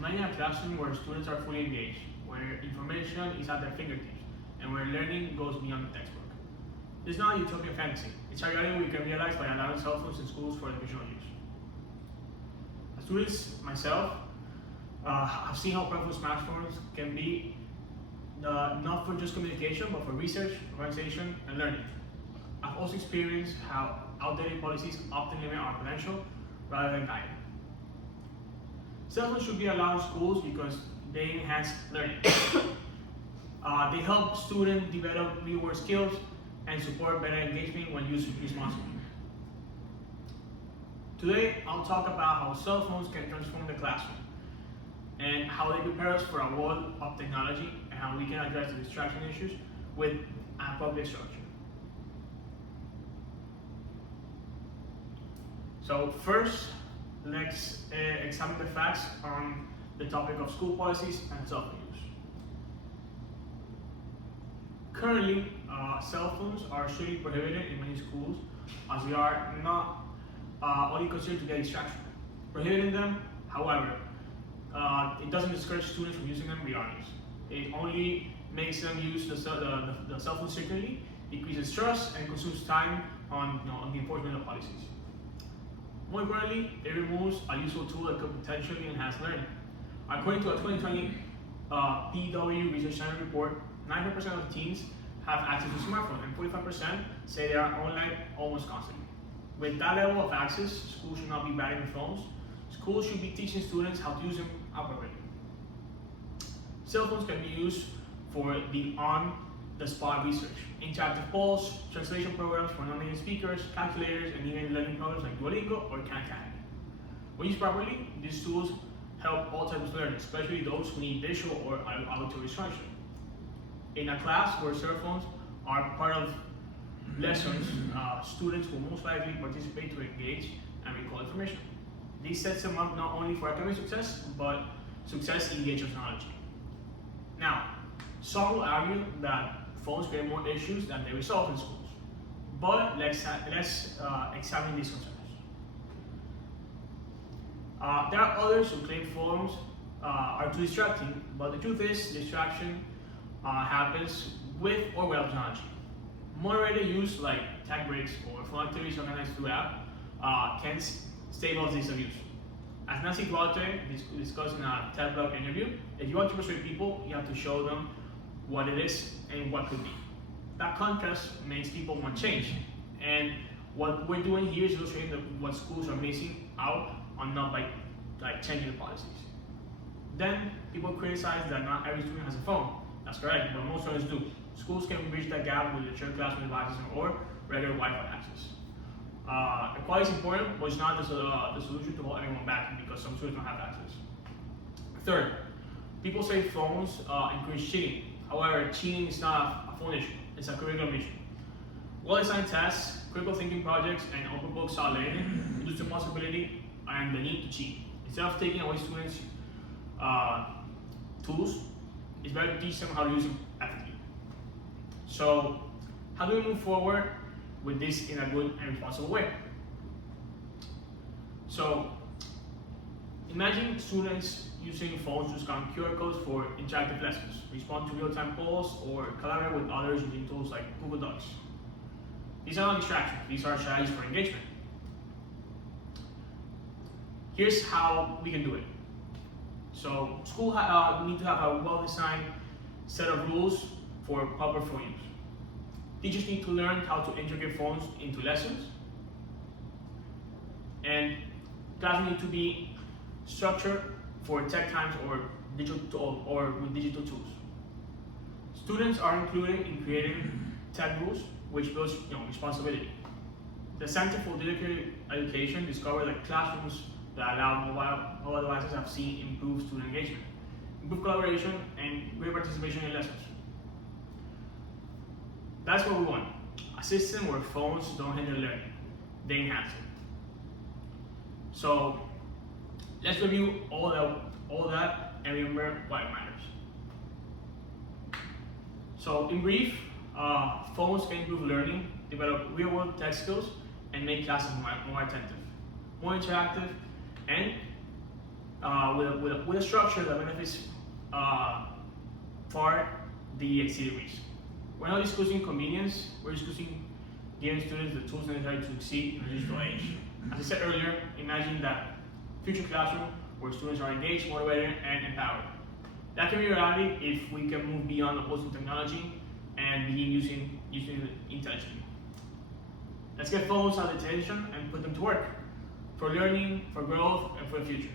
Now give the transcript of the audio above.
Imagine a classroom where students are fully engaged, where information is at their fingertips, and where learning goes beyond the textbook. This is not a utopian fantasy. It's a reality we can realize by allowing cell phones in schools for educational use. As students, myself, have seen how powerful smartphones can be, not for just communication, but for research, organization, and learning. I've also experienced how outdated policies often limit our potential rather than guide. Cell phones should be allowed in schools because they enhance learning. They help students develop real-world skills and support better engagement when used responsibly. Today, I'll talk about how cell phones can transform the classroom and how they prepare us for a world of technology and how we can address the distraction issues with appropriate structure. So first, let's examine the facts on the topic of school policies and cell phone use. Currently, cell phones are strictly prohibited in many schools as they are not only considered to be a distraction. Prohibiting them, however, it doesn't discourage students from using them regardless. It only makes them use the cell phone secretly, decreases trust, and consumes time on the enforcement of policies. More importantly, it removes a useful tool that could potentially enhance learning. According to a 2020 PW Research Center report, 90% of teens have access to smartphones, and 45% say they are online almost constantly. With that level of access, schools should not be banning phones. Schools should be teaching students how to use them appropriately. Cell phones can be used for the on-the-spot research, interactive polls, translation programs for non-native speakers, calculators, and even learning programs like Duolingo or Khan Academy. When used properly, these tools help all types of learning, especially those who need visual or auditory instruction. In a class where cell phones are part of lessons, students will most likely participate to engage and recall information. This sets them up not only for academic success, but success in engagement technology. Now, some will argue that phones create more issues than they resolve in schools, but let's examine these concerns. There are others who claim phones are too distracting, but the truth is distraction happens with or without technology. Moderated use like tag breaks or phone activities organized through app can stabilize this abuse. As Nancy Duarte discussed in a TED Blog interview, if you want to persuade people, you have to show them what it is and what could be. That contrast makes people want change. And what we're doing here is illustrating what schools are missing out on not by changing the policies. Then people criticize that not every student has a phone. That's correct, but most students do. Schools can bridge that gap with shared classroom devices or regular Wi-Fi access. Equality is important, but it's not the solution to hold anyone back because some students don't have access. Third, people say phones encourage cheating. However, cheating is not a phone issue, it's a curriculum issue. Well-designed tests, critical thinking projects, and open book style learning reduce the possibility and the need to cheat. Instead of taking away students' tools, it's better to teach them how to use them ethically. So, how do we move forward with this in a good and responsible way? So, imagine students using phones to scan QR codes for interactive lessons, respond to real-time polls, or collaborate with others using tools like Google Docs. These are not distractions, these are strategies for engagement. Here's how we can do it. So, schools need to have a well-designed set of rules for proper phone use. Teachers need to learn how to integrate phones into lessons, and classes need to be structured for tech times or with digital tools. Students are included in creating tech rules, which builds responsibility. The Center for Digital Education discovered that classrooms that allow mobile devices have seen improved student engagement, improved collaboration, and greater participation in lessons. That's what we want. A system where phones don't hinder learning, they enhance it. So let's review all that and remember why it matters. So in brief, phones can improve learning, develop real-world tech skills, and make classes more attentive, more interactive, and with a structure that benefits far the exceeded risk. We're not discussing convenience, we're discussing giving students the tools necessary to succeed in a digital age. As I said earlier, imagine that future classroom where students are engaged, motivated, and empowered. That can be reality if we can move beyond opposing technology and begin using it intelligently. Let's get phones out of attention and put them to work for learning, for growth, and for the future.